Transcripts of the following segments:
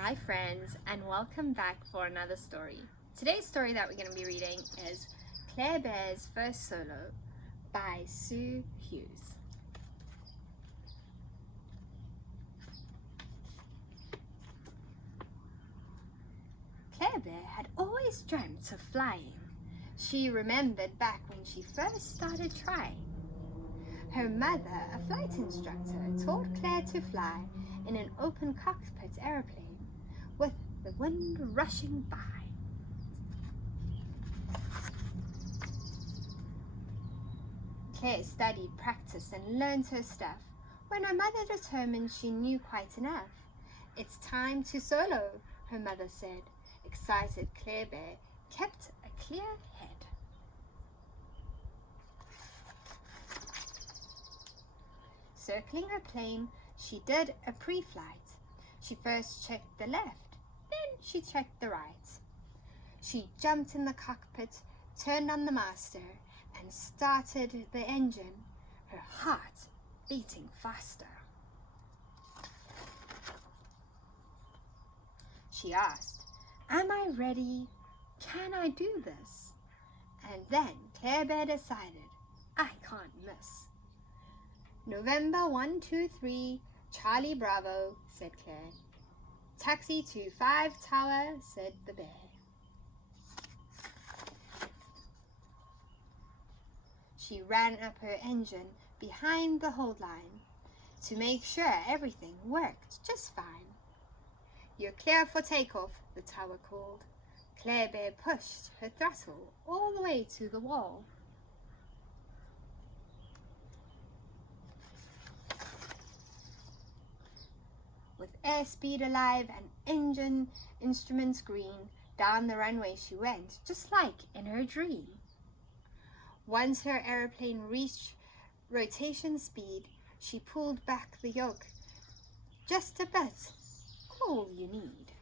Hi friends, and welcome back for another story. Today's story that we're going to be reading is Claire Bear's First Solo by Sue Hughes. Claire Bear had always dreamt of flying. She remembered back when she first started trying. Her mother, a flight instructor, taught Claire to fly in an open cockpit aeroplane with the wind rushing by. Claire studied, practiced, and learned her stuff. When her mother determined she knew quite enough, "It's time to solo," her mother said. Excited Claire Bear kept a clear head. Circling her plane, she did a pre-flight. She first checked the left, then she checked the right. She jumped in the cockpit, turned on the master, and started the engine, her heart beating faster. She asked, "Am I ready? Can I do this?" And then Claire Bear decided, "I can't miss." "November 123, Charlie Bravo," said Claire. "Taxi to 5 Tower," said the bear. She ran up her engine behind the hold line to make sure everything worked just fine. "You're clear for takeoff," the tower called. Claire Bear pushed her throttle all the way to the wall. With airspeed alive and engine instruments green, down the runway she went, just like in her dream. Once her aeroplane reached rotation speed, she pulled back the yoke just a bit, all you need.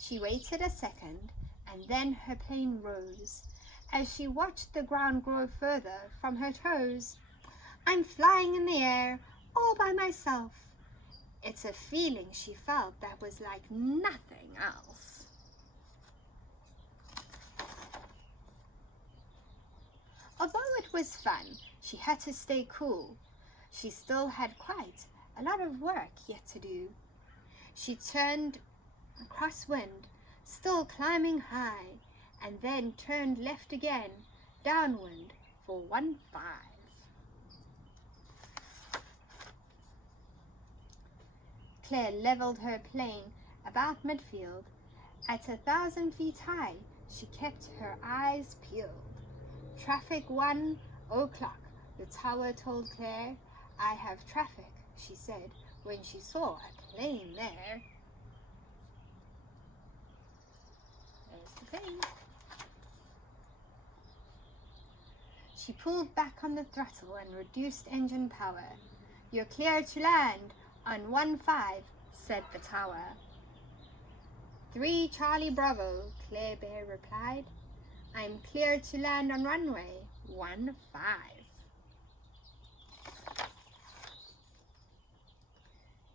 She waited a second, and then her plane rose. As she watched the ground grow further from her toes, "I'm flying in the air, all by myself." It's a feeling she felt that was like nothing else. Although it was fun, she had to stay cool. She still had quite a lot of work yet to do. She turned crosswind, still climbing high, and then turned left again, downwind for 1-5. Claire leveled her plane about midfield. At 1,000 feet high, she kept her eyes peeled. "Traffic 1 o'clock," the tower told Claire. "I have traffic," she said when she saw a plane there. There's the plane. She pulled back on the throttle and reduced engine power. "You're clear to land on 1-5, said the tower. 3 Charlie Bravo, Claire Bear replied. "I'm clear to land on runway 15.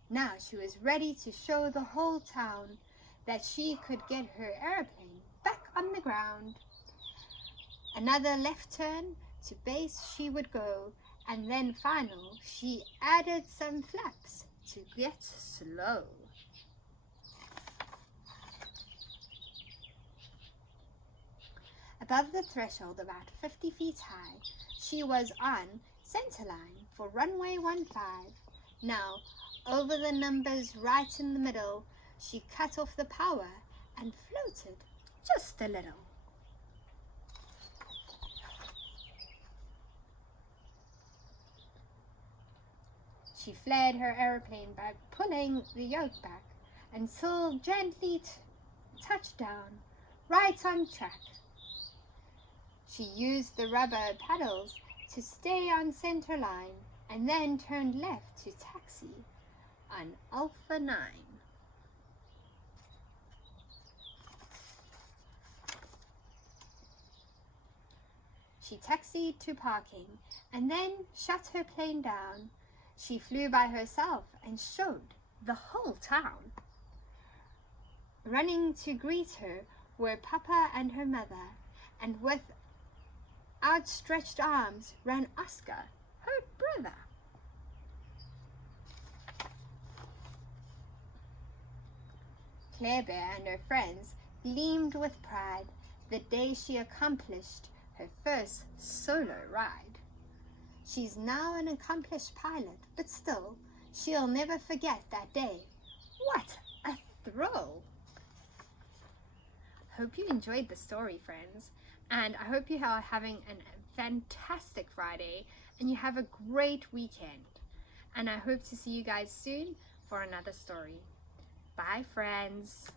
Now she was ready to show the whole town that she could get her airplane back on the ground. Another left turn to base she would go, and then final, she added some flaps to get slow. Above the threshold, about 50 feet high, she was on centerline for runway 15. Now, over the numbers right in the middle, she cut off the power and floated just a little. She flared her airplane by pulling the yoke back until gently touched down, right on track. She used the rubber paddles to stay on center line and then turned left to taxi on Alpha 9. She taxied to parking and then shut her plane down. She flew by herself and showed the whole town. Running to greet her were Papa and her mother, and with outstretched arms ran Oscar, her brother. Claire Bear and her friends gleamed with pride the day she accomplished her first solo ride. She's now an accomplished pilot, but still, she'll never forget that day. What a thrill! Hope you enjoyed the story, friends, and I hope you are having a fantastic Friday and you have a great weekend. And I hope to see you guys soon for another story. Bye, friends.